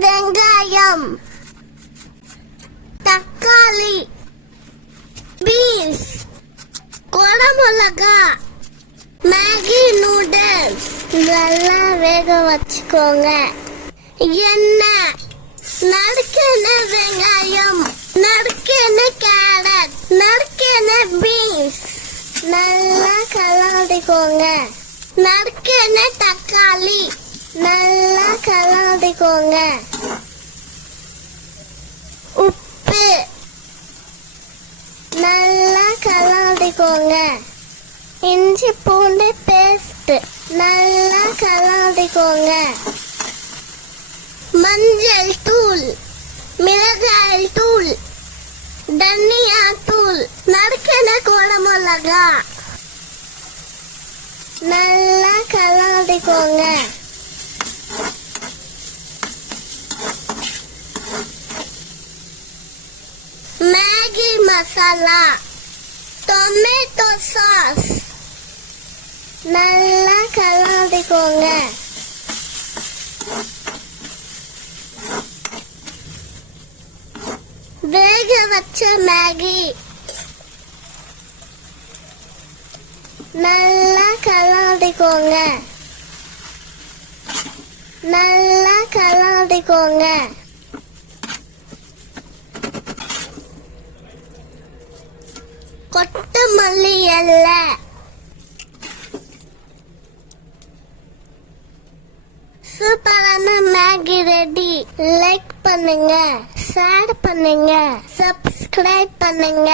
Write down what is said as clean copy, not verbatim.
வெங்காயம், தக்காளி, பீன்ஸ், குடமிளகா, மேகி நூடுல்ஸ் நல்லா வேக வச்சுக்கோங்க. எண்ணெய், நறுக்கின வெங்காயம், நறுக்கின கேரட், நறுக்கின பீன்ஸ் நல்லா கலந்துக்கோங்க. நறுக்கின தக்காளி நல்லா கலந்துக்கோங்க. உப்பு நல்லா கலந்துக்கோங்க. இஞ்சி பூண்டு பேஸ்ட் நல்லா கலந்துக்கோங்க. மஞ்சள் தூள், மிளகாய் தூள், தனியா தூள், நறுக்கின குடமிளகா நல்லா கலந்துக்கோங்க. மேகி மசாலா, டொமேட்டோ சாஸ் நல்லா கலந்துக்கோங்க. வேக வச்ச மேகி நல்லா கலந்துக்கோங்க. நல்லா கலந்துக்கோங்க. கொத்தமல்லி இலை, சூப்பரான மேகி ரெடி. லைக் பண்ணுங்க, ஷேர் பண்ணுங்க, சப்ஸ்கிரைப் பண்ணுங்க.